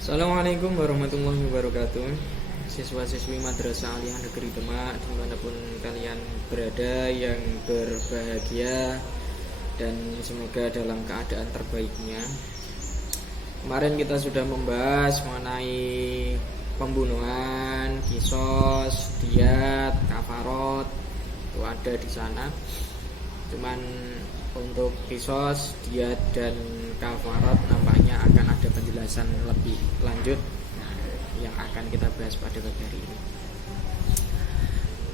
Assalamualaikum warahmatullahi wabarakatuh. Siswa-siswi Madrasah Aliyah Negeri Demak, dimanapun kalian berada, yang berbahagia dan semoga dalam keadaan terbaiknya. Kemarin kita sudah membahas mengenai pembunuhan, kisos, diat, kafarot, itu ada di sana. Cuman untuk kisos, diat, dan kafarat nampaknya akan ada penjelasan lebih lanjut yang akan kita bahas pada pagi hari ini.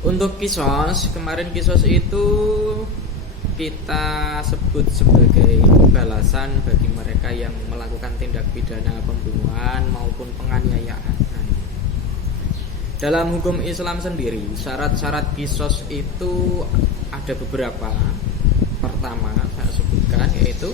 Untuk kisos, kemarin kisos itu kita sebut sebagai balasan bagi mereka yang melakukan tindak pidana pembunuhan maupun penganiayaan. Dalam hukum Islam sendiri, syarat-syarat kisos itu ada beberapa. Pertama saya sebutkan yaitu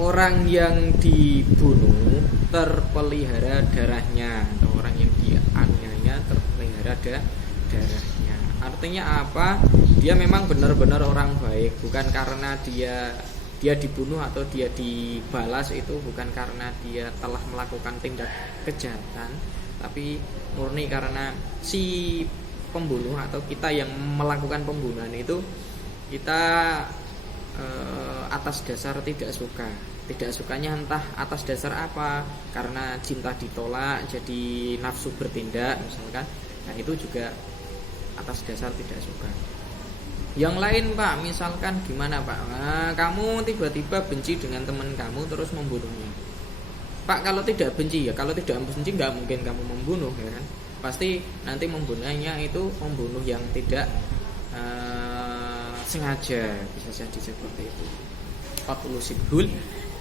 orang yang dibunuh terpelihara darahnya, atau orang yang dianiaya terpelihara darahnya. Artinya apa? Dia memang benar-benar orang baik, bukan karena dia dibunuh atau dia dibalas itu bukan karena dia telah melakukan tindak kejahatan, tapi murni karena si pembunuh atau kita yang melakukan pembunuhan itu kita atas dasar tidak suka. Tidak sukanya entah atas dasar apa, karena cinta ditolak jadi nafsu bertindak misalkan. Nah itu juga atas dasar tidak suka. Yang lain Pak, misalkan gimana Pak, kamu tiba-tiba benci dengan teman kamu terus membunuhnya. Pak, kalau tidak benci ya, kalau tidak benci nggak mungkin kamu membunuh ya kan. Pasti nanti membunuhnya itu membunuh yang tidak sengaja, bisa jadi seperti itu. Qatlul sibhul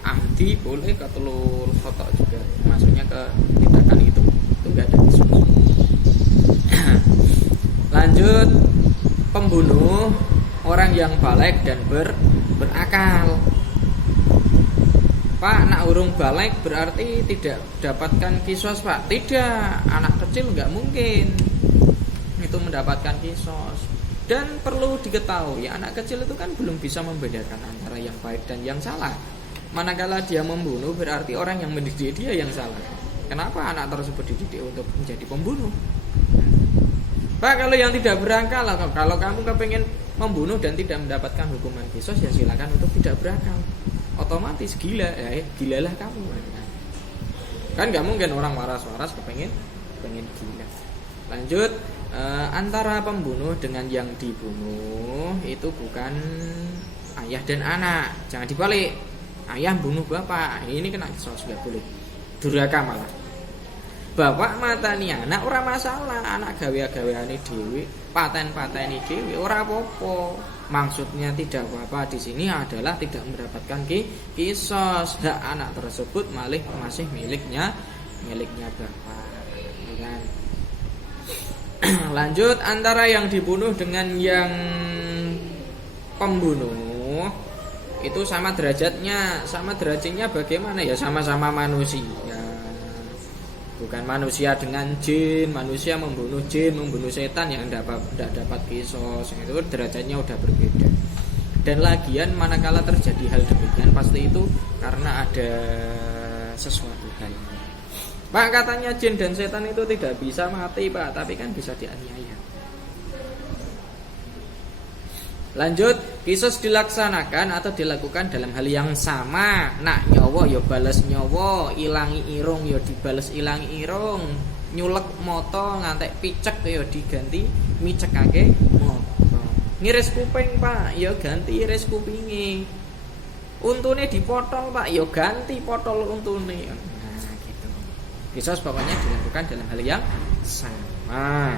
amdi boleh, qatlul khata juga, maksudnya ke tindakan itu enggak ada diskusi. Lanjut, pembunuh orang yang balik dan berakal. Pak, nak urung balik berarti tidak dapatkan kisos Pak? Tidak, anak kecil nggak mungkin itu mendapatkan kisos. Dan perlu diketahui, anak kecil itu kan belum bisa membedakan antara yang baik dan yang salah. Manakala dia membunuh berarti orang yang mendidik dia yang salah. Kenapa anak tersebut dididik untuk menjadi pembunuh? Pak, kalau yang tidak berakal, kalau kamu kepengen membunuh dan tidak mendapatkan hukuman kisos, ya silakan untuk tidak berakal. Otomatis gila, ya gilalah kamu. Kan nggak mungkin orang waras-waras pengen gila. Lanjut, antara pembunuh dengan yang dibunuh itu bukan ayah dan anak. Jangan dibalik. Ayah bunuh bapak, ini kena kisos, nggak boleh. Durhaka malah. Bapak matani anak ora masalah, anak gawe-gaweane dhewe, paten-pateni dhewe ora apa-apa. Maksudnya tidak apa-apa di sini adalah tidak mendapatkan kisos. Hak anak tersebut malih masih miliknya bapak. Kan? Lanjut, antara yang dibunuh dengan yang pembunuh itu sama derajatnya. Sama derajatnya bagaimana ya? Sama-sama manusia. Bukan manusia dengan jin, manusia membunuh jin, membunuh setan yang tidak dapat kisos. Itu derajatnya udah berbeda. Dan lagian manakala terjadi hal demikian pasti itu karena ada sesuatu hal. Pak, katanya jin dan setan itu tidak bisa mati Pak, tapi kan bisa dianiaya. Lanjut, kisos dilaksanakan atau dilakukan dalam hal yang sama. Nak nyawa ya bales nyawa, ilangi irung ya dibales ilangi irung, nyulek moto ngantek picek ya diganti micekake moto. Ngiris kuping Pak, ya ganti iris kupinge. Untune dipotol Pak, ya ganti potol untune. Kisos pokoknya dilakukan dalam hal yang sama.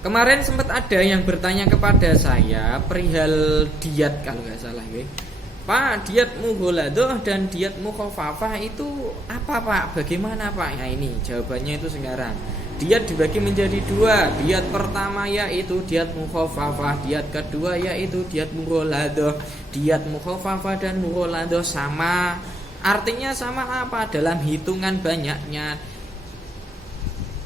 Kemarin sempat ada yang bertanya kepada saya perihal diat kalau nggak salah ya. Pak, diat mughaladah dan diat mukhafafah itu apa Pak? Bagaimana Pak? Nah ini jawabannya itu sekarang. Diat dibagi menjadi dua. Diat pertama yaitu diat mukhafafah, diat kedua yaitu diat mughaladah. Diat mukhafafah dan mughaladah sama. Artinya sama apa? Dalam hitungan banyaknya.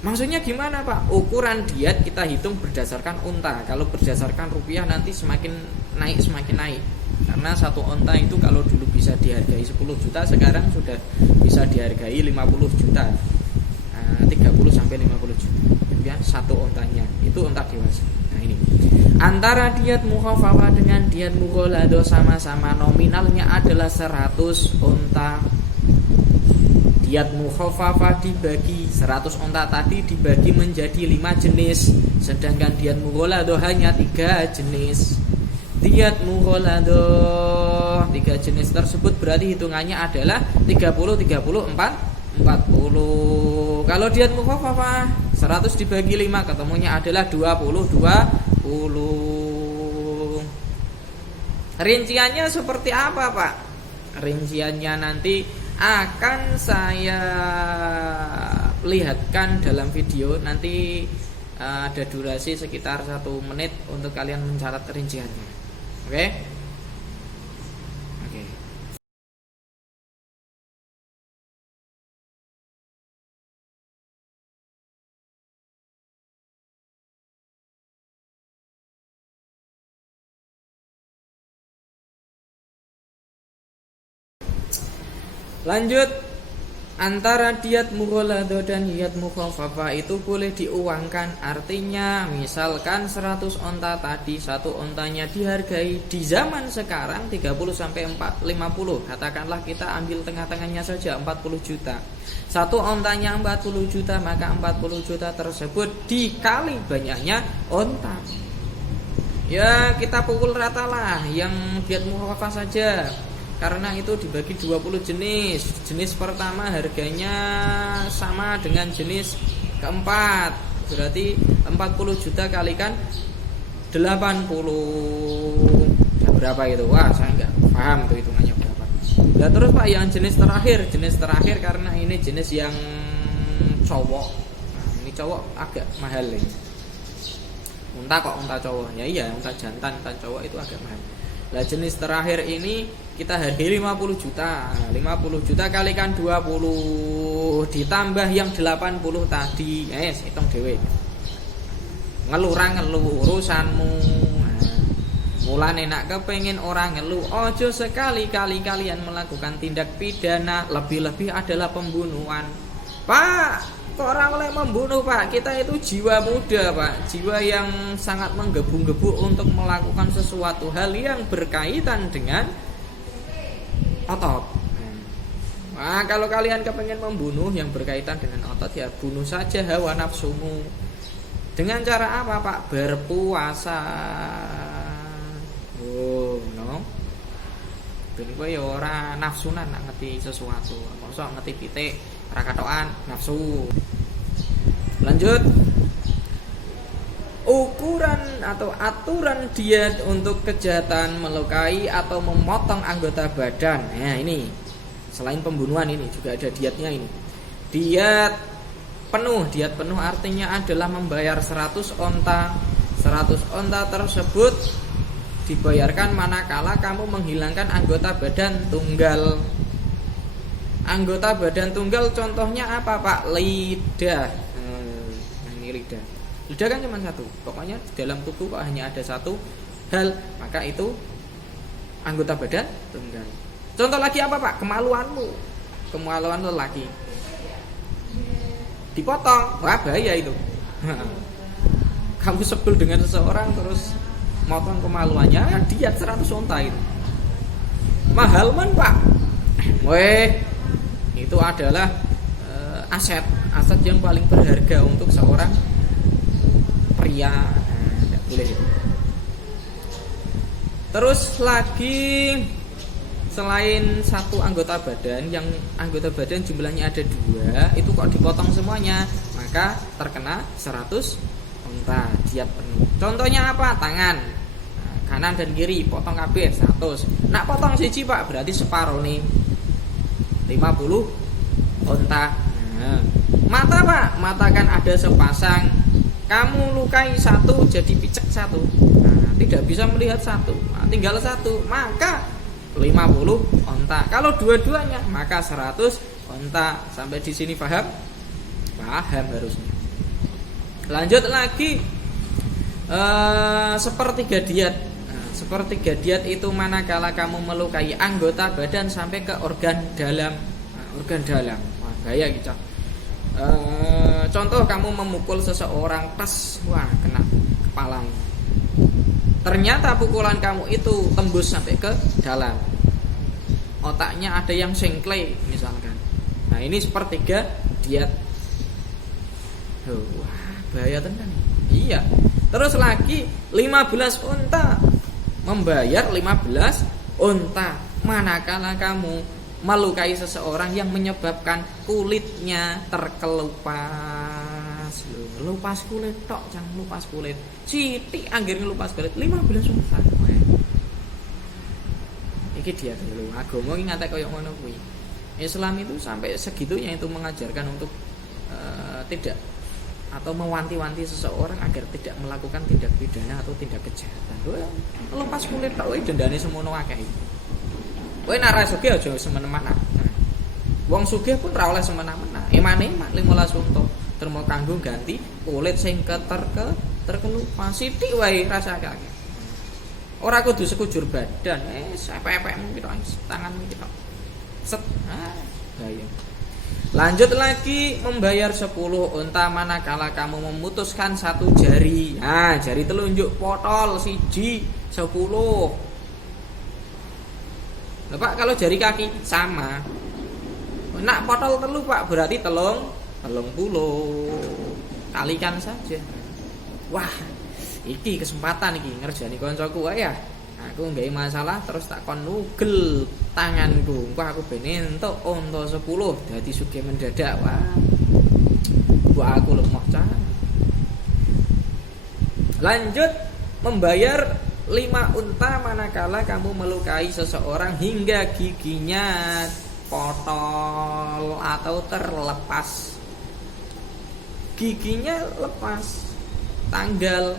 Maksudnya gimana Pak? Ukuran diat kita hitung berdasarkan unta. Kalau berdasarkan rupiah nanti semakin naik. Karena satu onta itu kalau dulu bisa dihargai 10 juta, sekarang sudah bisa dihargai 50 juta. 30 sampai 50 juta. Ya, satu ontanya. Itu onta dewasa. Nah, ini. Antara diat mukhafafah dengan diat mughaladzah sama-sama nominalnya adalah 100 onta. Diat mukhafafah dibagi 100 onta tadi dibagi menjadi 5 jenis, sedangkan diat mughaladzah hanya 3 jenis. Diat mughaladzah 3 jenis tersebut berarti hitungannya adalah 30 30 40. Kalau diat mukhafafah 100 dibagi 5 ketemunya adalah 20 20. Rinciannya seperti apa, Pak? Rinciannya nanti akan saya lihatkan dalam video. Nanti ada durasi sekitar 1 menit untuk kalian mencatat rinciannya. Oke? Oke. Lanjut, antara diat mughaladzah dan diat mukhafafah itu boleh diuangkan. Artinya misalkan 100 onta tadi, satu ontanya dihargai di zaman sekarang 30 sampai 50. Katakanlah kita ambil tengah-tengahnya saja 40 juta. Satu ontanya 40 juta, maka 40 juta tersebut dikali banyaknya onta. Ya, kita pukul rata lah yang diat mukhafafah saja. Karena itu dibagi 20 jenis. Jenis pertama harganya sama dengan jenis keempat. Berarti 40 juta kalikan 80. Ya, berapa itu? Wah, saya nggak paham tuh hitungannya berapa. Nah, terus Pak, yang jenis terakhir karena ini jenis yang cowok. Nah, ini cowok agak mahal ini. Unta cowok. Ya iya, unta jantan, unta cowok itu agak mahal. Nah, jenis terakhir ini kita hargai 50 juta. 50 juta kalikan 20 ditambah yang 80 tadi. Hitung dhewe. Ngeluh urusanmu. Mulane nak kepengin orang ngeluh, ojo sekali-kali kalian melakukan tindak pidana, lebih-lebih adalah pembunuhan. Pak, kok orang oleh membunuh, Pak? Kita itu jiwa muda, Pak. Jiwa yang sangat menggebu-gebu untuk melakukan sesuatu hal yang berkaitan dengan otot. Nah, kalau kalian kepengen membunuh yang berkaitan dengan otot, ya bunuh saja hawa nafsumu. Dengan cara apa, Pak? Berpuasa. Oh, no. Ben kowe ya ora nafsunan nak ngerti sesuatu. Mosok ngerti pitik ora katokan nafsu. Lanjut. Ukuran atau aturan diat untuk kejahatan melukai atau memotong anggota badan. Nah, ini selain pembunuhan ini juga ada diatnya ini. Diat penuh artinya adalah membayar 100 onta. 100 onta tersebut dibayarkan manakala kamu menghilangkan anggota badan tunggal. Anggota badan tunggal contohnya apa, Pak? Lidah. Ini lidah. Lidah kan cuma satu. Pokoknya dalam tubuh kok hanya ada satu hal, maka itu anggota badan tunggal. Contoh lagi apa, Pak? Kemaluanmu. Kemaluan lelaki. Dipotong. Wah, bahaya itu. Kamu sebel dengan seseorang terus motong kemaluannya, diat 100 onta itu. Mahal man, Pak. Itu adalah aset yang paling berharga untuk seorang pria. Tidak boleh itu. Terus lagi, selain satu anggota badan, yang anggota badan jumlahnya ada 2, itu kok dipotong semuanya, maka terkena 100 onta diat penuh. Contohnya apa? Tangan. Kanan dan kiri potong kabeh 100. Nak potong siji, Pak, berarti separuh nih 50 onta. Nah, mata, Pak, mata kan ada sepasang. Kamu lukai satu jadi picek satu. Nah, tidak bisa melihat satu. Nah, tinggal satu, maka 50 onta. Kalau dua-duanya maka 100 onta. Sampai di sini paham? Paham harusnya. Lanjut lagi, sepertiga diat. Sepertiga diat itu manakala kamu melukai anggota badan sampai ke organ dalam. Organ dalam. Wah, bahaya gitu. Contoh kamu memukul seseorang tas, wah kena kepalanya. Ternyata pukulan kamu itu tembus sampai ke dalam. Otaknya ada yang sengklek misalkan. Nah, ini sepertiga diat. Wah, bahaya tenan. Iya. Terus lagi 15 unta. Membayar 15 unta manakala kamu melukai seseorang yang menyebabkan kulitnya terkelupas. Lupas kulit tok, jangan lupas kulit. Sithik anggere lupas kulit 15 unta. Iki dia dulu. Agama iki ngantek koyo ngono kuwi. Islam itu sampai segitunya itu mengajarkan untuk tidak atau mewanti-wanti seseorang agar tidak melakukan tindak pidana atau tindak kejahatan. Lepas kulit tok kuwi dendane semono akeh. Kowe nek ra sugih aja semena-mena. Wong sugih pun ra oleh semena-mena. Emane 15 unta termo kanggo ganti kulit sing terkelupas. Sithik wae rasake akeh. Ora kudu sekujur badan, epek-epekmu ki tok, tanganmu ki tok. Set. Bahaya. Lanjut lagi, membayar 10 unta manakala kamu memutuskan satu jari. Nah, jari telunjuk potol siji 10. Lah Pak, kalau jari kaki sama. Nak potol telu Pak, berarti telung puluh. Kalikan saja. Wah, iki kesempatan iki ngerjani koncoku wae ya. Aku nggawe masalah terus tak kon nugel tanganku. Wah, aku ben entuk unta 10 dadi sugih mendadak. Wah. Mbok aku lemah can. Lanjut, membayar 5 unta manakala kamu melukai seseorang hingga giginya potol atau terlepas. Giginya lepas, tanggal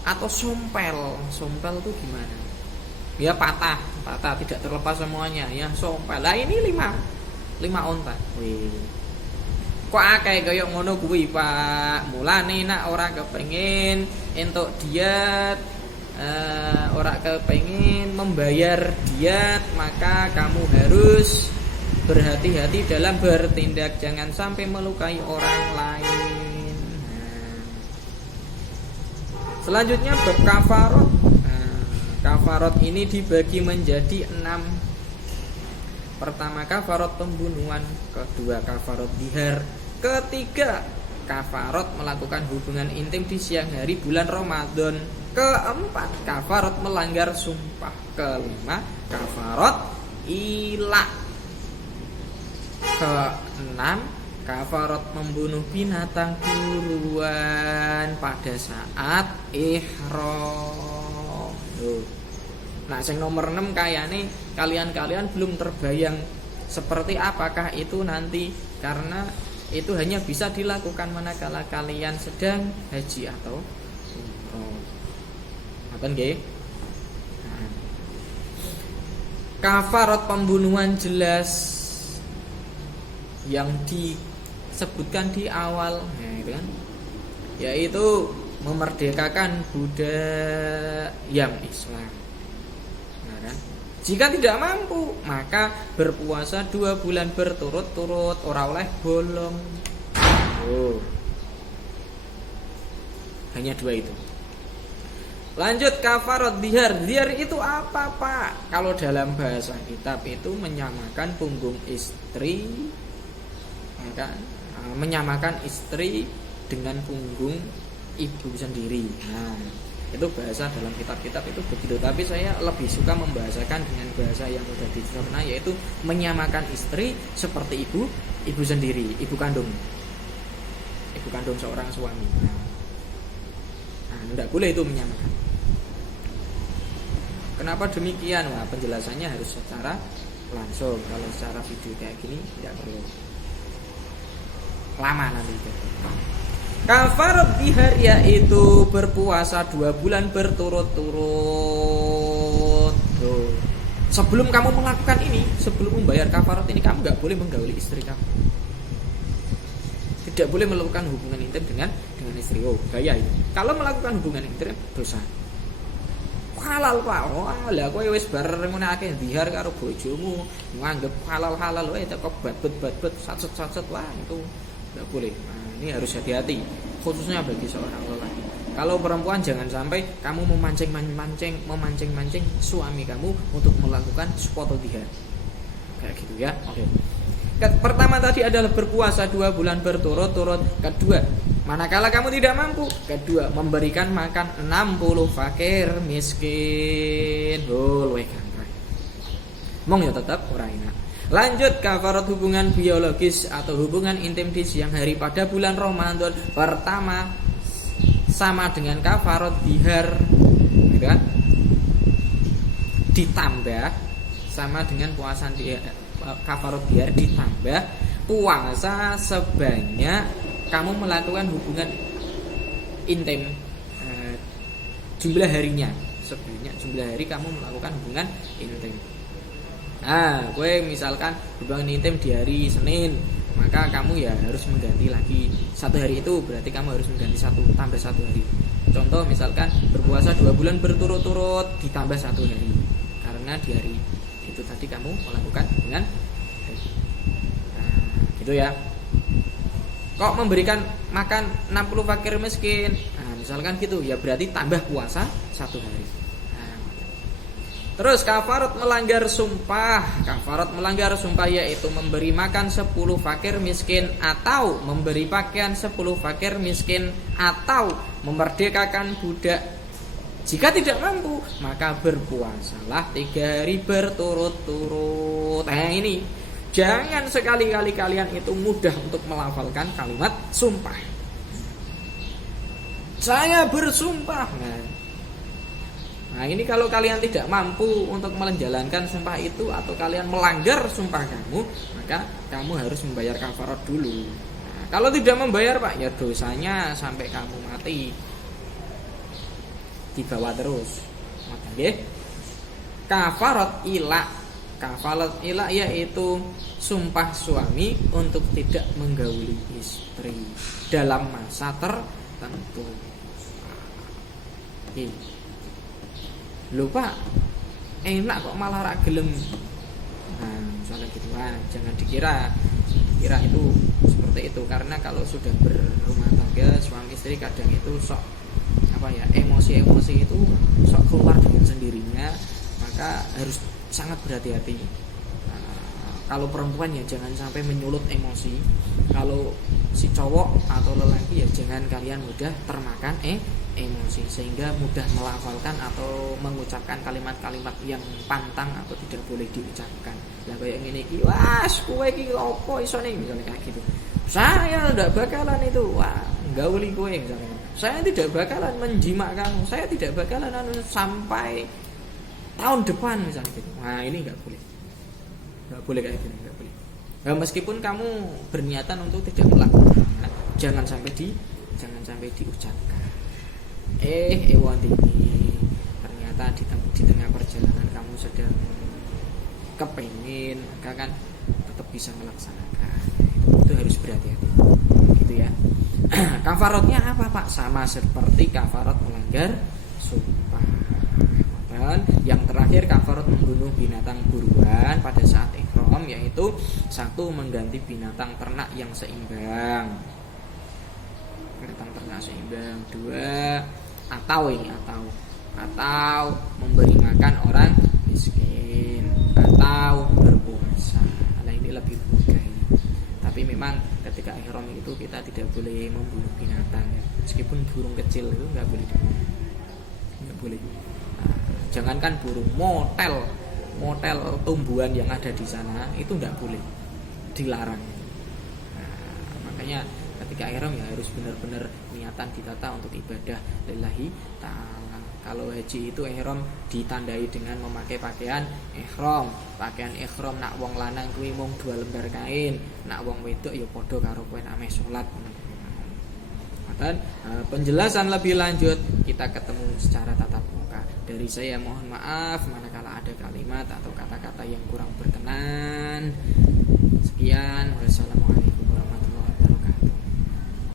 atau sompel. Sompel itu gimana? Ya patah tidak terlepas semuanya ya, sompel. Lah ini 5 unta. Wih. Kok akeh kaya ngono kuwi, Pak. Mulane nek ora kepengin entuk diat, ora kepengin membayar diat, maka kamu harus berhati-hati dalam bertindak, jangan sampai melukai orang lain. Selanjutnya bab kafarot. Kafarot ini dibagi menjadi 6. Pertama kafarot pembunuhan, kedua kafarot dihar, ketiga kafarot melakukan hubungan intim di siang hari bulan Ramadan, keempat kafarot melanggar sumpah, kelima kafarot ilah, keenam kafarot membunuh binatang buruan pada saat ihram. Nah, sing nomor 6 kayane kalian belum terbayang seperti apakah itu nanti, karena itu hanya bisa dilakukan manakala kalian sedang haji atau umroh. Ngoten nggih? Kafarot pembunuhan jelas yang disebutkan di awal, gitu kan? Yaitu memerdekakan budak yang Islam. Nah, kan? Jika tidak mampu, maka berpuasa 2 bulan berturut-turut, ora oleh bolong. Hanya 2 itu. Lanjut kafarot dihar. Dihar itu apa, Pak? Kalau dalam bahasa kitab itu menyamakan punggung istri, kan? Menyamakan istri dengan punggung ibu sendiri. Nah, itu bahasa dalam kitab-kitab itu begitu. Tapi saya lebih suka membahasakan dengan bahasa yang mudah dicerna, yaitu menyamakan istri seperti ibu sendiri, ibu kandung seorang suami. Nah, tidak boleh itu menyamakan. Kenapa demikian? Wah, penjelasannya harus secara langsung. Kalau secara video kayak gini tidak perlu. Lama nanti itu. Kafarat dihar yaitu berpuasa 2 bulan berturut-turut. Sebelum kamu melakukan ini, sebelum membayar kafarat ini, kamu nggak boleh menggauli istri kamu. Tidak boleh melakukan hubungan intim dengan istri. Oh, bahaya itu. Kalau melakukan hubungan intim dosa. halal Pak. Wah, lah kowe wis bar ngene akeh dihar karo bojomu, nganggep halal-halal wae kok babet-babet sacet-sacet wah itu enggak boleh. Nah, ini harus hati-hati khususnya bagi seorang lelaki. Kalau perempuan jangan sampai kamu memancing suami kamu untuk melakukan foto dihar. Kayak gitu ya. Oke. Pertama tadi adalah berpuasa 2 bulan berturut-turut. Kedua, manakala kamu tidak mampu. Kedua, memberikan makan 60 fakir miskin. Luwih gampang. Mong ya tetap ora enak. Lanjut, kafarat hubungan biologis atau hubungan intim di siang hari pada bulan Ramadan. Pertama, sama dengan kafarat dihar, ya. Ditambah sama dengan puasa kafarat dihar ditambah puasa sebanyak kamu melakukan hubungan intim, jumlah harinya sebanyak jumlah hari kamu melakukan hubungan intim. Nah, gue misalkan hubungan intim di hari Senin, maka kamu ya harus mengganti lagi 1 hari, itu berarti kamu harus mengganti 1 tambah 1 hari. Contoh misalkan berpuasa 2 bulan berturut-turut ditambah 1 hari, karena di hari itu tadi kamu melakukan hubungan. Nah, gitu ya. Kok memberikan makan 60 fakir miskin? Nah, misalkan gitu ya berarti tambah puasa 1 hari. Terus kafarat melanggar sumpah. Kafarat melanggar sumpah yaitu memberi makan 10 fakir miskin, atau memberi pakaian 10 fakir miskin, atau memerdekakan budak. Jika tidak mampu, maka berpuasalah 3 hari berturut-turut. Nah ini, jangan sekali-kali kalian itu mudah untuk melafalkan kalimat sumpah. Saya bersumpah. Nah ini kalau kalian tidak mampu untuk menjalankan sumpah itu, atau kalian melanggar sumpah kamu, maka kamu harus membayar kafarat dulu. Nah, kalau tidak membayar Pak, ya dosanya sampai kamu mati dibawa terus. Oke. Kafarat ilah. Kafarat ilah yaitu sumpah suami untuk tidak menggauli istri dalam masa tertentu. Oke. Lupa enak kok malah rak gelem. Nah, misalnya gitu, jangan dikira itu seperti itu, karena kalau sudah berumah tangga suami istri kadang itu sok emosi itu sok keluar dengan sendirinya, maka harus sangat berhati-hati. Kalau perempuan ya jangan sampai menyulut emosi. Kalau si cowok atau lelaki ya jangan kalian mudah termakan emosi, sehingga mudah melafalkan atau mengucapkan kalimat-kalimat yang pantang atau tidak boleh diucapkan. Lah kayak ngene iki, "Was, kowe iki opo isone?" misalnya kayak gitu. "Saya tidak bakalan itu, gauli kowe," misalnya. "Saya tidak bakalan menjimak kamu. Saya tidak bakalan sampai tahun depan," misalnya gitu. Nah, ini enggak boleh. Enggak boleh kayak gini, enggak boleh. Nah, meskipun kamu berniatan untuk tidak melakukan, jangan sampai diucapkan. Ewan ini ternyata di tengah perjalanan kamu sedang kepengin, maka kan tetap bisa melaksanakan. Itu harus berhati-hati, gitu ya. Kafaratnya apa Pak? Sama seperti kafarat melanggar sumpah. Dan yang terakhir kafarat membunuh binatang buruan pada saat ihram, yaitu 1. Mengganti binatang ternak yang seimbang. Binatang ternak seimbang. 2. Atau memberi makan orang miskin, atau berpuasa. Nah ini lebih mudah. Tapi memang ketika ihram itu kita tidak boleh membunuh binatang ya. Meskipun burung kecil itu nggak boleh dibunuh, nggak boleh. Nah, jangankan burung, motel tumbuhan yang ada di sana itu nggak boleh, dilarang. Nah, makanya ketika ihram ya harus benar-benar niatan ditata untuk ibadah lillahi ta'ala. Kalau haji itu ihram ditandai dengan memakai pakaian ihram. Pakaian ihram nak wong lanang kuwi mung 2 lembar kain, nak wong wedok ya padha karo kowe nek meh salat. Dan penjelasan lebih lanjut kita ketemu secara tatap muka. Dari saya mohon maaf manakala ada kalimat atau kata-kata yang kurang berkenan. Sekian, wassalamualaikum.